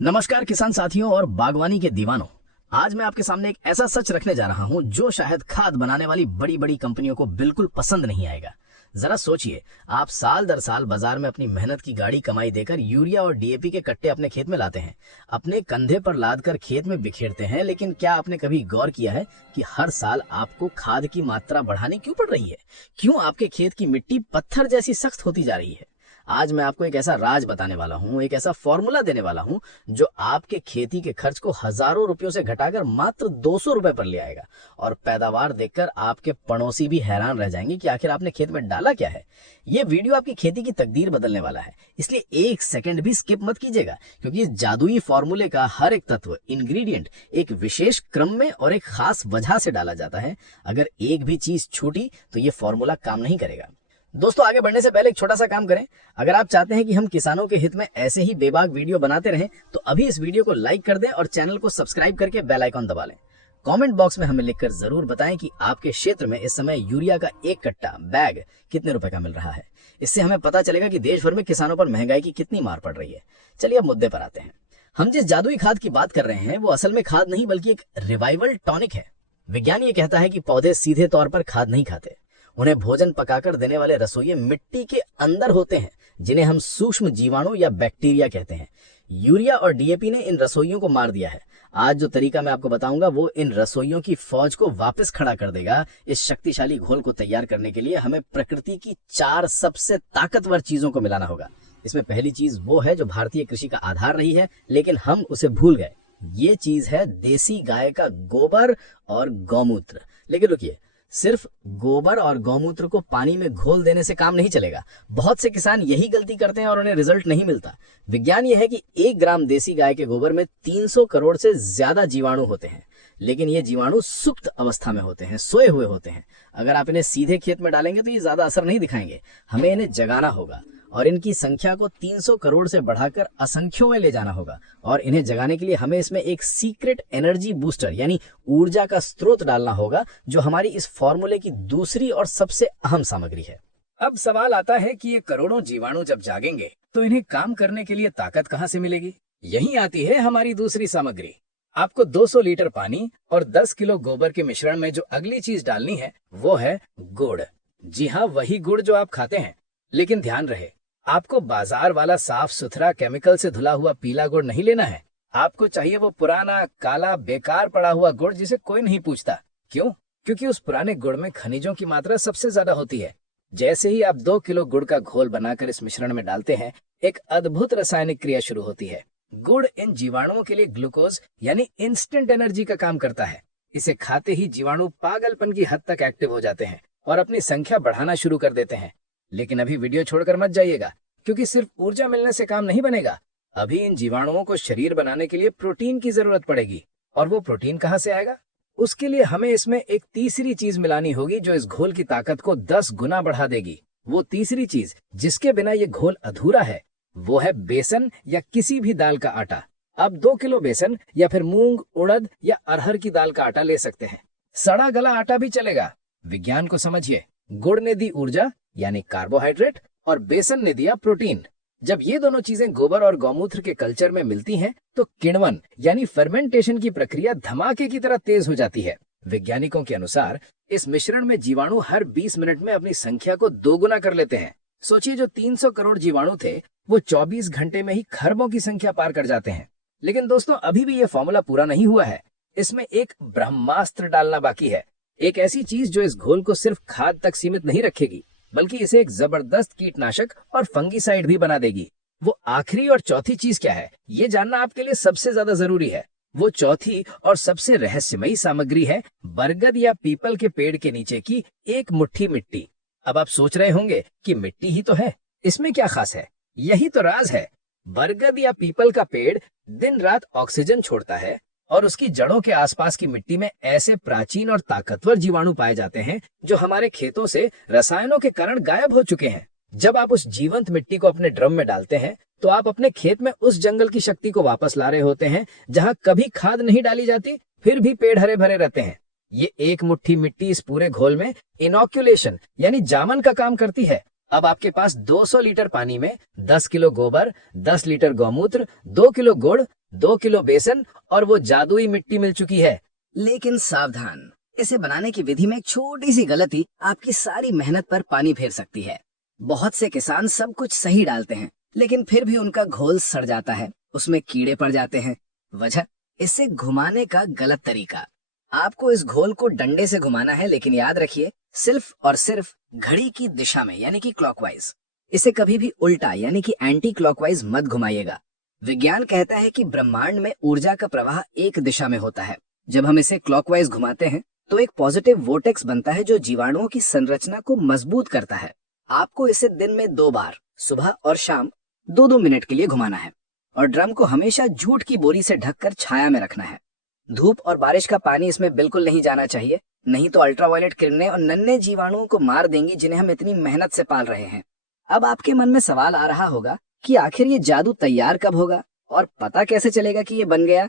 नमस्कार किसान साथियों और बागवानी के दीवानों। आज मैं आपके सामने एक ऐसा सच रखने जा रहा हूं जो शायद खाद बनाने वाली बड़ी बड़ी कंपनियों को बिल्कुल पसंद नहीं आएगा। जरा सोचिए, आप साल दर साल बाजार में अपनी मेहनत की गाड़ी कमाई देकर यूरिया और डीएपी के कट्टे अपने खेत में लाते हैं, अपने कंधे पर लाद कर खेत में बिखेरते हैं। लेकिन क्या आपने कभी गौर किया है कि हर साल आपको खाद की मात्रा बढ़ानी क्यों पड़ रही है? क्यों आपके खेत की मिट्टी पत्थर जैसी सख्त होती जा रही है? आज मैं आपको एक ऐसा राज बताने वाला हूँ, एक ऐसा फॉर्मूला देने वाला हूँ जो आपके खेती के खर्च को हजारों रुपयों से घटाकर मात्र 200 रुपए पर ले आएगा। और पैदावार देखकर आपके पड़ोसी भी हैरान रह जाएंगे कि आखिर आपने खेत में डाला क्या है। ये वीडियो आपकी खेती की तकदीर बदलने वाला है, इसलिए एक सेकंड भी स्किप मत कीजिएगा, क्योंकि इस जादुई फॉर्मूले का हर एक तत्व, इंग्रेडिएंट एक विशेष क्रम में और एक खास वजह से डाला जाता है। अगर एक भी चीज छूटी तो ये फॉर्मूला काम नहीं करेगा। दोस्तों, आगे बढ़ने से पहले एक छोटा सा काम करें। अगर आप चाहते हैं कि हम किसानों के हित में ऐसे ही बेबाक वीडियो बनाते रहें तो अभी इस वीडियो को लाइक कर दें और चैनल को सब्सक्राइब करके बेल आइकॉन दबा लें। कमेंट बॉक्स में हमें लिखकर जरूर बताएं कि आपके क्षेत्र में इस समय यूरिया का एक कट्टा बैग कितने रुपए का मिल रहा है। इससे हमें पता चलेगा कि देश भर में किसानों पर महंगाई की कितनी मार पड़ रही है। चलिए अब मुद्दे पर आते हैं। हम जिस जादुई खाद की बात कर रहे हैं वो असल में खाद नहीं बल्कि एक रिवाइवल टॉनिक है। विज्ञान ये कहता है कि पौधे सीधे तौर पर खाद नहीं खाते, उन्हें भोजन पकाकर देने वाले रसोइये मिट्टी के अंदर होते हैं, जिन्हें हम सूक्ष्म जीवाणु या बैक्टीरिया कहते हैं। यूरिया और डीएपी ने इन रसोइयों को मार दिया है। आज जो तरीका मैं आपको बताऊंगा वो इन रसोइयों की फौज को वापस खड़ा कर देगा। इस शक्तिशाली घोल को तैयार करने के लिए हमें प्रकृति की 4 सबसे ताकतवर चीजों को मिलाना होगा। इसमें पहली चीज वो है जो भारतीय कृषि का आधार रही है, लेकिन हम उसे भूल गए। ये चीज है देसी गाय का गोबर और गौमूत्र। लेकिन रुकिए, सिर्फ गोबर और गौमूत्र को पानी में घोल देने से काम नहीं चलेगा। बहुत से किसान यही गलती करते हैं और उन्हें रिजल्ट नहीं मिलता। विज्ञान यह है कि 1 ग्राम देसी गाय के गोबर में 300 करोड़ से ज्यादा जीवाणु होते हैं, लेकिन ये जीवाणु सुप्त अवस्था में होते हैं, सोए हुए होते हैं। अगर आप इन्हें सीधे खेत में डालेंगे तो ये ज्यादा असर नहीं दिखाएंगे। हमें इन्हें जगाना होगा और इनकी संख्या को 300 करोड़ से बढ़ाकर असंख्यों में ले जाना होगा। और इन्हें जगाने के लिए हमें इसमें एक सीक्रेट एनर्जी बूस्टर यानी ऊर्जा का स्रोत डालना होगा, जो हमारी इस फॉर्मूले की दूसरी और सबसे अहम सामग्री है। अब सवाल आता है कि ये करोड़ों जीवाणु जब जागेंगे तो इन्हें काम करने के लिए ताकत कहाँ से मिलेगी? यही आती है हमारी दूसरी सामग्री। आपको 200 लीटर पानी और 10 किलो गोबर के मिश्रण में जो अगली चीज डालनी है वो है गुड़। जी हाँ, वही गुड़ जो आप खाते हैं। लेकिन ध्यान रहे, आपको बाजार वाला साफ सुथरा केमिकल से धुला हुआ पीला गुड़ नहीं लेना है। आपको चाहिए वो पुराना काला बेकार पड़ा हुआ गुड़ जिसे कोई नहीं पूछता। क्यों? क्योंकि उस पुराने गुड़ में खनिजों की मात्रा सबसे ज्यादा होती है। जैसे ही आप 2 किलो गुड़ का घोल बनाकर इस मिश्रण में डालते हैं, एक अद्भुत रासायनिक क्रिया शुरू होती है। गुड़ इन जीवाणुओं के लिए ग्लूकोज यानी इंस्टेंट एनर्जी का काम करता है। इसे खाते ही जीवाणु पागलपन की हद तक एक्टिव हो जाते हैं और अपनी संख्या बढ़ाना शुरू कर देते हैं। लेकिन अभी वीडियो छोड़कर मत जाइएगा, क्योंकि सिर्फ ऊर्जा मिलने से काम नहीं बनेगा। अभी इन जीवाणुओं को शरीर बनाने के लिए प्रोटीन की जरूरत पड़ेगी। और वो प्रोटीन कहाँ से आएगा? उसके लिए हमें इसमें एक तीसरी चीज मिलानी होगी जो इस घोल की ताकत को 10 गुना बढ़ा देगी। वो तीसरी चीज जिसके बिना ये घोल अधूरा है वो है बेसन या किसी भी दाल का आटा। आप 2 किलो बेसन या फिर मूंग, उड़द या अरहर की दाल का आटा ले सकते हैं। सड़ा गला आटा भी चलेगा। विज्ञान को समझिए, गुड़ ने दी ऊर्जा यानी कार्बोहाइड्रेट और बेसन ने दिया प्रोटीन। जब ये दोनों चीजें गोबर और गौमूत्र के कल्चर में मिलती हैं तो किण्वन यानी फर्मेंटेशन की प्रक्रिया धमाके की तरह तेज हो जाती है। वैज्ञानिकों के अनुसार इस मिश्रण में जीवाणु हर 20 मिनट में अपनी संख्या को 2 गुना कर लेते हैं। सोचिए, जो 300 करोड़ जीवाणु थे वो 24 घंटे में ही खरबों की संख्या पार कर जाते हैं। लेकिन दोस्तों, अभी भी ये फॉर्मूला पूरा नहीं हुआ है। इसमें एक ब्रह्मास्त्र डालना बाकी है। एक ऐसी चीज जो इस घोल को सिर्फ खाद तक सीमित नहीं रखेगी, बल्कि इसे एक जबरदस्त कीटनाशक और फंगीसाइड भी बना देगी। वो आखिरी और चौथी चीज क्या है, ये जानना आपके लिए सबसे ज्यादा जरूरी है। वो चौथी और सबसे रहस्यमयी सामग्री है बरगद या पीपल के पेड़ के नीचे की एक मुट्ठी मिट्टी। अब आप सोच रहे होंगे कि मिट्टी ही तो है, इसमें क्या खास है? यही तो राज है। बरगद या पीपल का पेड़ दिन रात ऑक्सीजन छोड़ता है और उसकी जड़ों के आसपास की मिट्टी में ऐसे प्राचीन और ताकतवर जीवाणु पाए जाते हैं जो हमारे खेतों से रसायनों के कारण गायब हो चुके हैं। जब आप उस जीवंत मिट्टी को अपने ड्रम में डालते हैं तो आप अपने खेत में उस जंगल की शक्ति को वापस ला रहे होते हैं जहां कभी खाद नहीं डाली जाती, फिर भी पेड़ हरे भरे रहते हैं। ये एक मुट्ठी मिट्टी इस पूरे घोल में इनोक्यूलेशन यानी जामन का काम करती है। अब आपके पास 200 लीटर पानी में 10 किलो गोबर, 10 लीटर गौमूत्र, 2 किलो गुड़, 2 किलो बेसन और वो जादुई मिट्टी मिल चुकी है। लेकिन सावधान, इसे बनाने की विधि में एक छोटी सी गलती आपकी सारी मेहनत पर पानी फेर सकती है। बहुत से किसान सब कुछ सही डालते हैं, लेकिन फिर भी उनका घोल सड़ जाता है, उसमें कीड़े पड़ जाते हैं। वजह, इसे घुमाने का गलत तरीका। आपको इस घोल को डंडे से घुमाना है, लेकिन याद रखिए सिर्फ और सिर्फ घड़ी की दिशा में, यानी कि क्लॉकवाइज। इसे कभी भी उल्टा यानी कि एंटी क्लॉकवाइज मत घुमाइएगा। विज्ञान कहता है कि ब्रह्मांड में ऊर्जा का प्रवाह एक दिशा में होता है। जब हम इसे क्लॉकवाइज घुमाते हैं तो एक पॉजिटिव वोर्टेक्स बनता है जो जीवाणुओं की संरचना को मजबूत करता है। आपको इसे दिन में 2 बार, सुबह और शाम, 2-2 मिनट के लिए घुमाना है। और ड्रम को हमेशा जूट की बोरी से ढककर छाया में रखना है। धूप और बारिश का पानी इसमें बिल्कुल नहीं जाना चाहिए, नहीं तो अल्ट्रावायलेट किरणें और नन्हे जीवाणुओं को मार देंगी जिन्हें हम इतनी मेहनत से पाल रहे हैं। अब आपके मन में सवाल आ रहा होगा कि आखिर ये जादू तैयार कब होगा और पता कैसे चलेगा कि ये बन गया।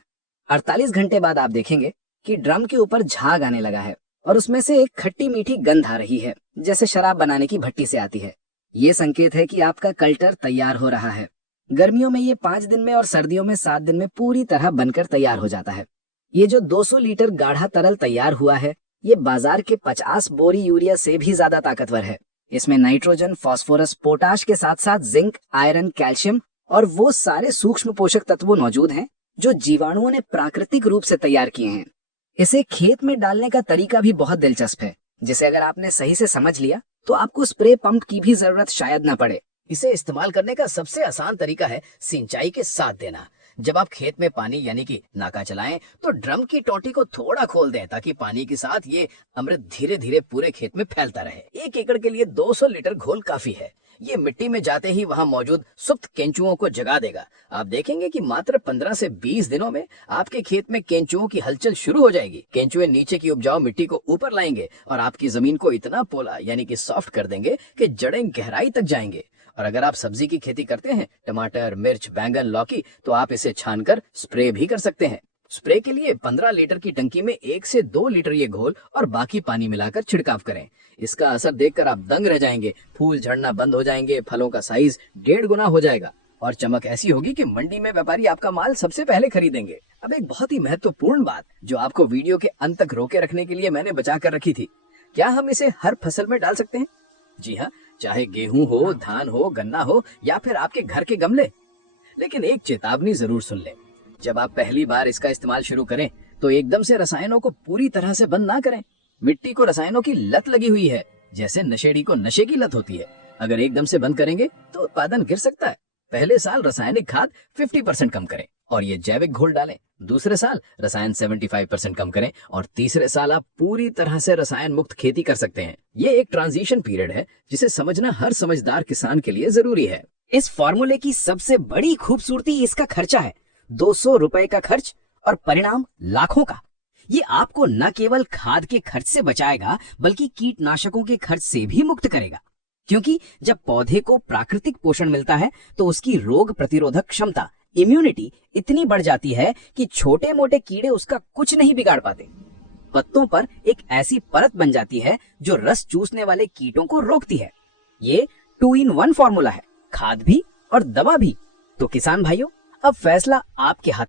48 घंटे बाद आप देखेंगे कि ड्रम के ऊपर झाग आने लगा है और उसमें से एक खट्टी मीठी गंध आ रही है, जैसे शराब बनाने की भट्टी से आती है। ये संकेत है कि आपका कल्टर तैयार हो रहा है। गर्मियों में ये 5 दिन में और सर्दियों में 7 दिन में पूरी तरह बनकर तैयार हो जाता है। ये जो 200 लीटर गाढ़ा तरल तैयार हुआ है, ये बाजार के 50 बोरी यूरिया से भी ज्यादा ताकतवर है। इसमें नाइट्रोजन, फास्फोरस, पोटाश के साथ साथ जिंक, आयरन, कैल्शियम और वो सारे सूक्ष्म पोषक तत्व मौजूद हैं जो जीवाणुओं ने प्राकृतिक रूप से तैयार किए हैं। इसे खेत में डालने का तरीका भी बहुत दिलचस्प है, जिसे अगर आपने सही से समझ लिया तो आपको स्प्रे पंप की भी जरूरत शायद न पड़े। इसे इस्तेमाल करने का सबसे आसान तरीका है सिंचाई के साथ देना। जब आप खेत में पानी यानी कि नाका चलाएं तो ड्रम की टोटी को थोड़ा खोल दें ताकि पानी के साथ ये अमृत धीरे धीरे पूरे खेत में फैलता रहे। 1 एकड़ के लिए 200 लीटर घोल काफी है। ये मिट्टी में जाते ही वहां मौजूद सुप्त केंचुओं को जगा देगा। आप देखेंगे कि मात्र 15 से 20 दिनों में आपके खेत में केंचुओं की हलचल शुरू हो जाएगी। केंचुए नीचे की उपजाऊ मिट्टी को ऊपर लाएंगे और आपकी जमीन को इतना पोला यानी कि सॉफ्ट कर देंगे कि जड़ें गहराई तक जाएंगे। और अगर आप सब्जी की खेती करते हैं, टमाटर, मिर्च, बैंगन, लौकी, तो आप इसे छानकर स्प्रे भी कर सकते हैं। स्प्रे के लिए 15 लीटर की टंकी में 1 से 2 लीटर ये घोल और बाकी पानी मिलाकर छिड़काव करें। इसका असर देखकर आप दंग रह जाएंगे। फूल झड़ना बंद हो जाएंगे, फलों का साइज 1.5 गुना हो जाएगा और चमक ऐसी होगी कि मंडी में व्यापारी आपका माल सबसे पहले खरीदेंगे। अब एक बहुत ही महत्वपूर्ण बात जो आपको वीडियो के अंत तक रोके रखने के लिए मैंने बचा कर रखी थी, क्या हम इसे हर फसल में डाल सकते हैं? जी हाँ, चाहे गेहूं हो, धान हो, गन्ना हो या फिर आपके घर के गमले। लेकिन एक चेतावनी जरूर सुन लें, जब आप पहली बार इसका इस्तेमाल शुरू करें तो एकदम से रसायनों को पूरी तरह से बंद ना करें। मिट्टी को रसायनों की लत लगी हुई है, जैसे नशेड़ी को नशे की लत होती है। अगर एकदम से बंद करेंगे तो उत्पादन गिर सकता है। पहले साल रासायनिक खाद 50% कम करें और ये जैविक घोल डालें। दूसरे साल रसायन 75% कम करें और तीसरे साल आप पूरी तरह से रसायन मुक्त खेती कर सकते हैं। ये एक ट्रांजिशन पीरियड है जिसे समझना हर समझदार किसान के लिए जरूरी है। इस फॉर्मूले की सबसे बड़ी खूबसूरती इसका खर्चा है। 200 रुपए का खर्च और परिणाम लाखों का। ये आपको न केवल खाद के खर्च से बचाएगा बल्कि कीटनाशकों के खर्च से भी मुक्त करेगा, क्योंकि जब पौधे को प्राकृतिक पोषण मिलता है तो उसकी रोग प्रतिरोधक क्षमता, इम्यूनिटी इतनी बढ़ जाती है कि छोटे मोटे कीड़े उसका कुछ नहीं बिगाड़ पाते। पत्तों पर एक ऐसी परत बन जाती है जो रस चूसने वाले कीटों को रोकती है। ये 2 in 1 फॉर्मूला है, खाद भी और दवा भी। तो किसान भाइयों, अब फैसला आपके हाथ